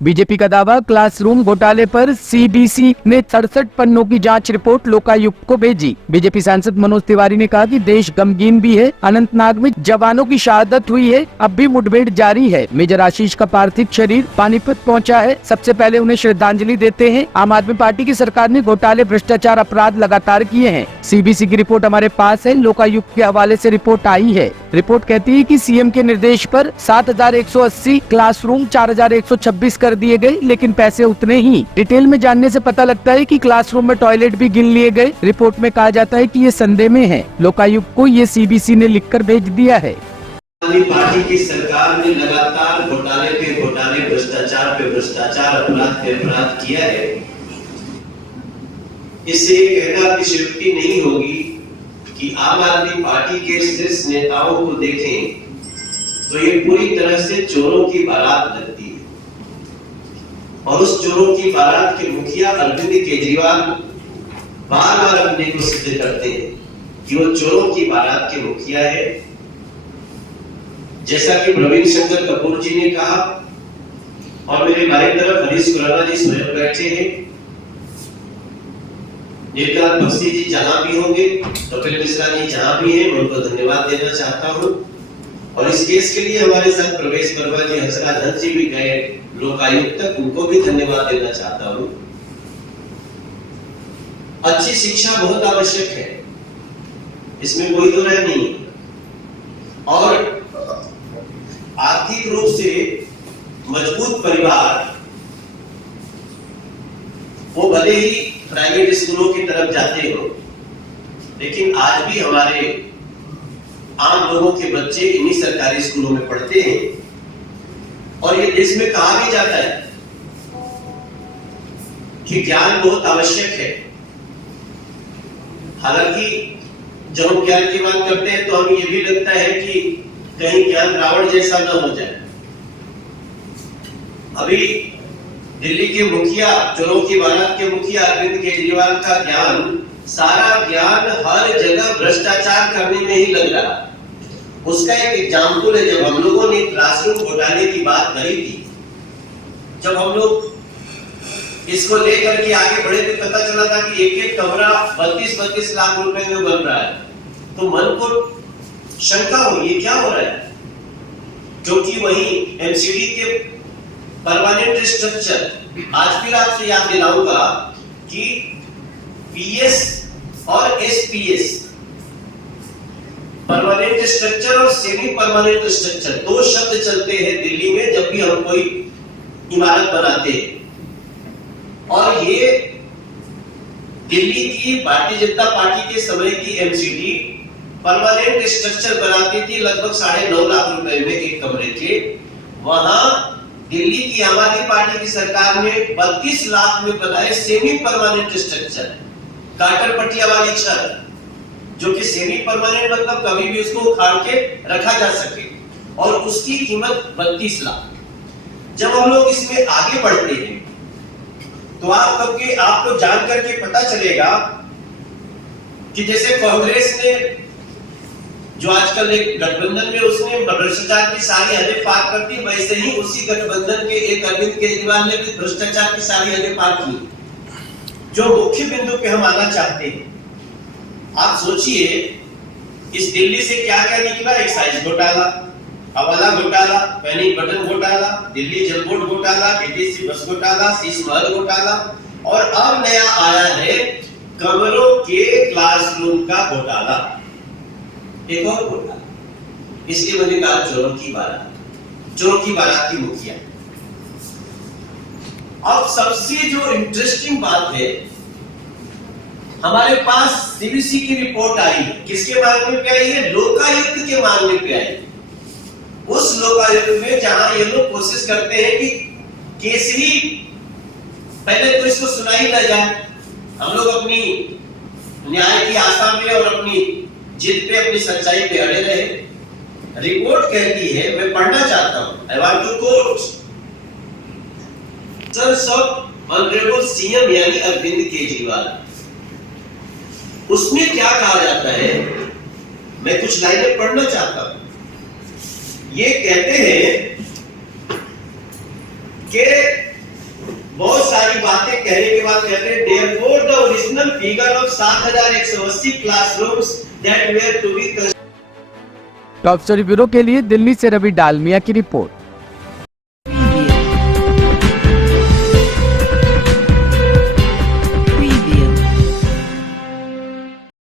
BJP का दावा, classroom घोटाले पर सीबीसी ने 67 पन्नों की जांच रिपोर्ट लोकायुक्त को भेजी। बीजेपी सांसद मनोज तिवारी ने कहा कि देश गमगीन भी है। अनंतनाग में जवानों की शहादत हुई है, अब भी मुठभेड़ जारी है। मेजर आशीष का पार्थिव शरीर पानीपत पहुंचा है, सबसे पहले उन्हें श्रद्धांजलि देते हैं। आम आदमी पार्टी की सरकार ने घोटाले, भ्रष्टाचार, अपराध लगातार किए हैं। सीबीसी की रिपोर्ट हमारे पास है, लोकायुक्त के हवाले से रिपोर्ट आई है। रिपोर्ट कहती है कि सीएम के निर्देश पर 7180 क्लासरूम 4126 कर दिए गए, लेकिन पैसे उतने ही। डिटेल में जानने से पता लगता है कि क्लासरूम में टॉयलेट भी गिन लिए गए। रिपोर्ट में कहा जाता है कि ये संदेह में है। लोकायुक्त को ये सीबीसी ने लिखकर भेज दिया है। पार्टी की सरकार ने लगातार घोटाले पे घोटाले, भ्रष्टाचार पे भ्रष्टाचार, अपराध पे अपराध किया है। इससे कहना अतिशयोक्ति नहीं होगी कि आम आदमी पार्टी के शीर्ष नेताओं को देखें तो ये पूरी तरह से चोरों की बारात लगती है। और उस चोरों की बारात के मुखिया अरविंद केजरीवाल बार बार अपने को सिद्ध करते हैं कि वो चोरों की बारात के मुखिया है। जैसा कि प्रवीण शंकर कपूर जी ने कहा, और मेरे बाएं तरफ हरीश खुराना जी स्वयं बैठे हैं। नीलकांत बख्शी जी जहां भी होंगे, कपिल मिश्रा जी जहां भी हैं, मैं उनको धन्यवाद देना चाहता हूं। और इस केस के लिए हमारे साथ प्रवेश वर्मा जी, हंसराज हंस जी भी गए लोकायुक्त तक, उनको भी धन्यवाद देना चाहता हूं। अच्छी शिक्षा बहुत आवश्यक है, इसमें कोई दो राय नहीं। और आर्थिक रूप से मजबूत परिवार वो भले ही प्राइवेट स्कूलों की तरफ जाते हो, लेकिन आज भी हमारे आम लोगों के बच्चे इन्हीं सरकारी स्कूलों में पढ़ते हैं। और ये देश में कहा भी जाता है कि ज्ञान बहुत आवश्यक है। हालांकि जब हम ज्ञान की बात करते हैं तो हमें यह भी लगता है कि कहीं ज्ञान रावण जैसा न हो जाए। अभी दिल्ली के मुखिया, चोरों की बारात के मुखिया अरविंद केजरीवाल का ज्ञान, सारा ज्ञान हर जगह भ्रष्टाचार करने में ही लग रहा। उसका एक एग्जाम्पल है, जब हम लोगों ने क्लासरूम घोटाले की बात करी थी, जब हम लोग इसको लेकर के आगे बढ़े तो पता चला था कि एक एक कमरा 32-32 लाख रुपए में बन रहा है। तो मन को शंका हुई, ये क्या हो रहा है? क्योंकि वही एमसीडी के परमानेंट स्ट्रक्चर, आज फिर आपसे याद दिलाऊंगा कि पीएस और एसपीएस, परमानेंट स्ट्रक्चर और सेमी परमानेंट स्ट्रक्चर, दो शब्द चलते हैं दिल्ली में जब भी हम कोई इमारत बनाते हैं। और ये दिल्ली की भारतीय जनता पार्टी के समय की एमसीडी परमानेंट स्ट्रक्चर बनाती थी लगभग 9.5 लाख रुपए में एक कमरे के। वहां दिल्ली की आम आदमी पार्टी की सरकार ने 32 लाख में बनाए सेमी परमानेंट स्ट्रक्चर, काटर पट्टिया वाली छत, जो कि सेमी परमानेंट मतलब कभी भी उसको उखाड़ के रखा जा सके, और उसकी कीमत 32 लाख। जब हम लोग इसमें आगे बढ़ते हैं तो आपको जान करके पता चलेगा कि जैसे कांग्रेस ने, जो आजकल एक गठबंधन में, उसने भ्रष्टाचार की सारी हदें पार कर दी, वैसे ही उसी गठबंधन के एक अरविंद केजरीवाल ने भी भ्रष्टाचार की सारी हदें पार की। जो मुख्य बिंदु पे हम आना चाहते हैं, आप सोचिए इस दिल्ली से क्या क्या निकला। एक्साइज घोटाला, हवाला घोटाला, पैनिक बटन घोटाला, दिल्ली जल बोर्ड घोटाला, डीटीसी बस घोटाला, शीश महल घोटाला, और अब नया आया है कमरों के क्लासरूम का घोटाला, एक और घोटाला। इसलिए मैंने कहा चोरों की बारात, चोरों की बारात की मुखिया। अब सबसे जो इंटरेस्टिंग बात है, हमारे पास सीबीसी की रिपोर्ट आई है। किसके मामले पे आई है? लोकायुक्त के मामले पे आई। उस लोकायुक्त में जहां ये लोग कोशिश करते हैं कि केस ही पहले तो इसको सुनाई ना जाए, हम लोग अपनी न्याय की आशा में और अपनी जिद पे, अपनी सच्चाई पे अड़े रहे। रिपोर्ट कहती है, मैं पढ़ना चाहता हूं, I want to quote, sirs of honourable CM यानी अरविंद केजरीवाल। उसमें क्या कहा जाता है, मैं कुछ लाइनें पढ़ना चाहता हूं। ये कहते हैं कि बहुत सारी बातें कहने के बाद कहते हैं therefore the original figure of 7180 classrooms that were to be top story bureau के लिए दिल्ली से रवि डालमिया की रिपोर्ट।